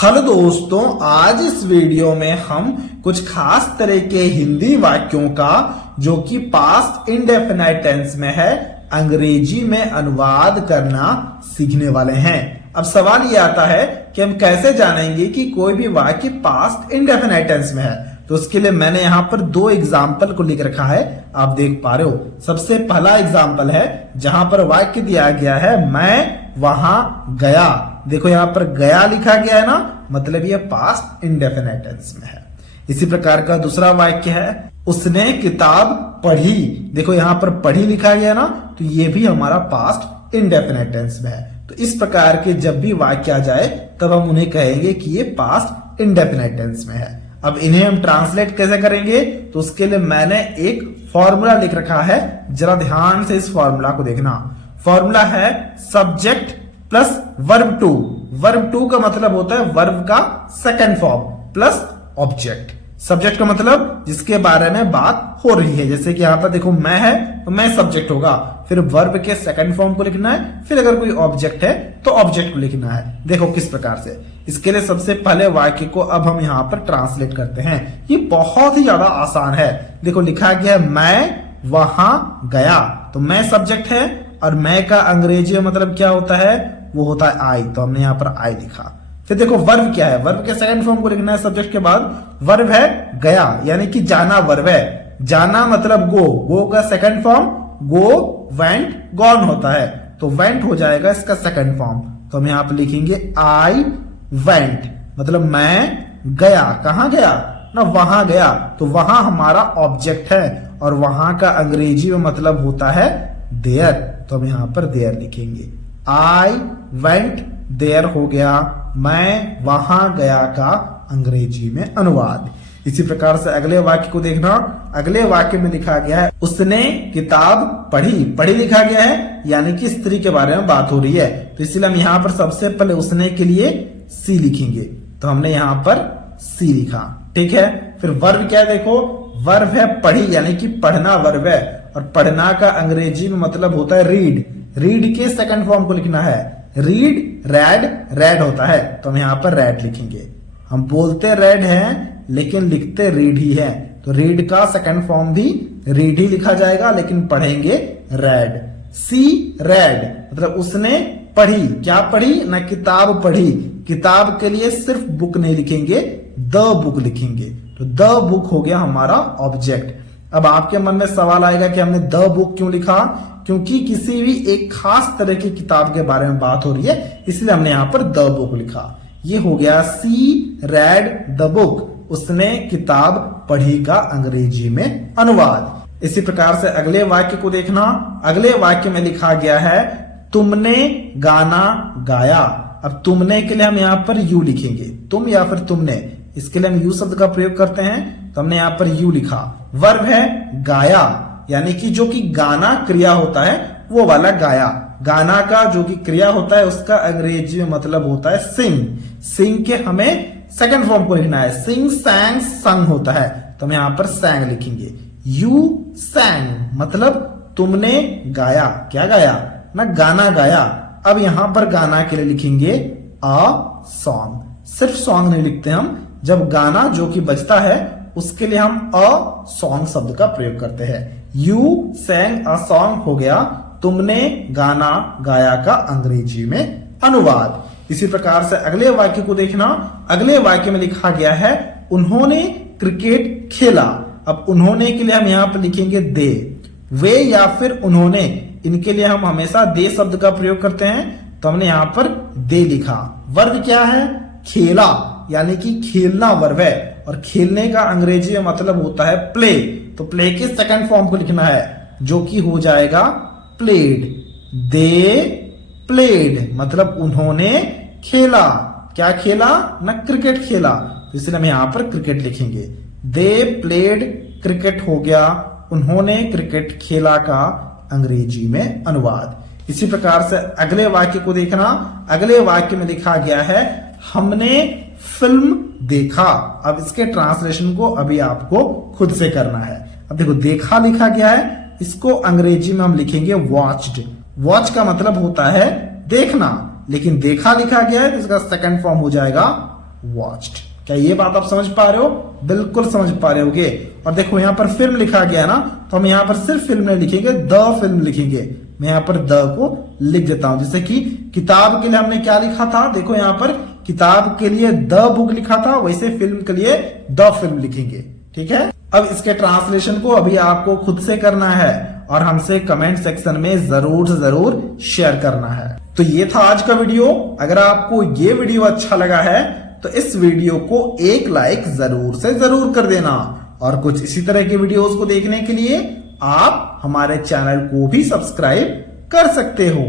Hello दोस्तों, आज इस वीडियो में हम कुछ खास तरह के हिंदी वाक्यों का जो कि पास्ट इंडेफिनाइट टेंस में है अंग्रेजी में अनुवाद करना सीखने वाले हैं। अब सवाल ये आता है कि हम कैसे जानेंगे कि कोई भी वाक्य पास्ट इंडेफिनाइट टेंस में है। तो उसके लिए मैंने यहाँ पर दो एग्जाम्पल को लिख रखा है, आप देख पा रहे हो। सबसे पहला एग्जाम्पल है जहां पर वाक्य दिया गया है मैं वहां गया। देखो यहाँ पर गया लिखा गया है ना, मतलब ये पास्ट इंडेफिनाइट टेंस में है। इसी प्रकार का दूसरा वाक्य है उसने किताब पढ़ी। देखो यहाँ पर पढ़ी लिखा गया ना, तो ये भी हमारा पास्ट इंडेफिनाइट टेंस में है। तो इस प्रकार के जब भी वाक्य आ जाए तब हम उन्हें कहेंगे कि ये पास्ट इंडेफिनाइट टेंस में है। अब इन्हें हम ट्रांसलेट कैसे करेंगे, तो उसके लिए मैंने एक फॉर्मूला लिख रखा है, जरा ध्यान से इस फॉर्मूला को देखना। फॉर्मूला है subject plus verb two. Verb two का मतलब होता है वर्ब का second form plus object. Subject का मतलब जिसके बारे में बात हो रही है, जैसे कि यहां पर देखो मैं है तो मैं सब्जेक्ट होगा, फिर वर्ब के सेकंड फॉर्म को लिखना है, फिर अगर कोई ऑब्जेक्ट है तो ऑब्जेक्ट को लिखना है। देखो किस प्रकार से। इसके लिए सबसे पहले वाक्य को अब हम यहां पर ट्रांसलेट करते हैं। ये बहुत ही ज्यादा आसान है। देखो लिखा गया है मैं वहां गया, तो मैं सब्जेक्ट है और मैं का अंग्रेजी में मतलब क्या होता है, वो होता है आई। तो हमने यहाँ पर आई लिखा। फिर देखो वर्ब क्या है, वर्ब के सेकंड फॉर्म को लिखना है सब्जेक्ट के बाद। वर्ब है गया, यानी कि जाना वर्ब है। जाना मतलब गो, गो का सेकंड फॉर्म गो, वेंट, गॉन होता है, तो वेंट हो जाएगा इसका सेकंड फॉर्म। तो हम यहाँ पर लिखेंगे आई वेंट, मतलब मैं गया। कहां गया ना, वहां गया। तो वहां हमारा ऑब्जेक्ट है और वहां का अंग्रेजी में मतलब होता है देयर। तो हम यहां पर देयर लिखेंगे। आई वेंट देयर हो गया मैं वहां गया का अंग्रेजी में अनुवाद। इसी प्रकार से अगले वाक्य को देखना। अगले वाक्य में लिखा गया है उसने किताब पढ़ी। पढ़ी लिखा गया है, यानी कि स्त्री के बारे में बात हो रही है, तो इसलिए हम यहाँ पर सबसे पहले उसने के लिए सी लिखेंगे। तो हमने यहाँ पर सी लिखा, ठीक है। फिर वर्ब क्या है, देखो वर्ब है पढ़ी, यानी कि पढ़ना वर्ब है, और पढ़ना का अंग्रेजी में मतलब होता है रीड। रीड के सेकंड फॉर्म को लिखना है, रीड, रेड, रेड होता है, तो हम यहाँ पर रेड लिखेंगे। हम बोलते रेड हैं लेकिन लिखते रीड ही है, तो रीड का सेकंड फॉर्म भी रीड ही लिखा जाएगा, लेकिन पढ़ेंगे रेड। सी रेड मतलब उसने पढ़ी। क्या पढ़ी ना, किताब पढ़ी। किताब के लिए सिर्फ बुक नहीं लिखेंगे, द बुक लिखेंगे, तो द बुक हो गया हमारा ऑब्जेक्ट। अब आपके मन में सवाल आएगा कि हमने द बुक क्यों लिखा, क्योंकि किसी भी एक खास तरह की किताब के बारे में बात हो रही है, इसलिए हमने यहां पर द बुक लिखा। ये हो गया सी रेड द बुक, उसने किताब पढ़ी का अंग्रेजी में अनुवाद। इसी प्रकार से अगले वाक्य को देखना। अगले वाक्य में लिखा गया है तुमने गाना गाया। अब तुमने के लिए हम यहाँ पर यू लिखेंगे, तुम या फिर तुमने, इसके लिए हम यू शब्द का प्रयोग करते हैं, तो हमने यहाँ पर यू लिखा। वर्ब है गाया, यानी कि जो कि गाना क्रिया होता है वो वाला गाया। गाना का जो कि क्रिया होता है उसका अंग्रेजी में मतलब होता है सिंग। सिंग के हमें सेकंड फॉर्म को लिखना है, सिंग, सैंग, संग होता है, तो हम यहां पर सैंग लिखेंगे। यू सैंग मतलब तुमने गाया। क्या गाया ना, गाना गाया। अब यहां पर गाना के लिए लिखेंगे अ सॉन्ग। सिर्फ सॉन्ग नहीं लिखते हम, जब गाना जो कि बजता है उसके लिए हम अ सॉन्ग शब्द का प्रयोग करते हैं। यू सैंग अ सॉन्ग हो गया तुमने गाना गाया का अंग्रेजी में अनुवाद। इसी प्रकार से अगले वाक्य को देखना। अगले वाक्य में लिखा गया है उन्होंने क्रिकेट खेला। अब उन्होंने के लिए हम यहां पर लिखेंगे दे। वे या फिर उन्होंने, इनके लिए हम हमेशा दे शब्द का प्रयोग करते हैं, तो हमने यहां पर दे लिखा। वर्ब क्या है, खेला, यानी कि खेलना वर्ब है, और खेलने का अंग्रेजी में मतलब होता है प्ले। तो प्ले के सेकंड फॉर्म को लिखना है, जो कि हो जाएगा प्लेड। दे प्लेड मतलब उन्होंने खेला। क्या खेला ना, क्रिकेट खेला, तो इसलिए हम यहां पर क्रिकेट लिखेंगे। दे प्लेड क्रिकेट हो गया उन्होंने क्रिकेट खेला का अंग्रेजी में अनुवाद। इसी प्रकार से अगले वाक्य को देखना। अगले वाक्य में लिखा गया है हमने फिल्म देखा। अब इसके ट्रांसलेशन को अभी आपको खुद से करना है। अब देखो देखा लिखा गया है, इसको अंग्रेजी में हम लिखेंगे वॉच्ड। वॉच का मतलब होता है देखना, लेकिन देखा लिखा गया है तो इसका सेकंड फॉर्म हो जाएगा वॉच्ड। क्या ये बात आप समझ पा रहे हो? बिल्कुल समझ पा रहे होगे। और देखो यहाँ पर फिल्म लिखा गया ना, तो हम यहाँ पर सिर्फ फिल्म नहीं लिखेंगे, द फिल्म लिखेंगे। मैं यहाँ पर द को लिख देता हूं। जैसे कि किताब के लिए हमने क्या लिखा था, देखो यहाँ पर किताब के लिए द बुक लिखा था, वैसे फिल्म के लिए द फिल्म लिखेंगे। ठीक है, अब इसके ट्रांसलेशन को अभी आपको खुद से करना है और हमसे कमेंट सेक्शन में जरूर से जरूर शेयर करना है। तो ये था आज का वीडियो। अगर आपको ये वीडियो अच्छा लगा है तो इस वीडियो को एक लाइक जरूर से जरूर कर देना, और कुछ इसी तरह के वीडियोस को देखने के लिए आप हमारे चैनल को भी सब्सक्राइब कर सकते हो।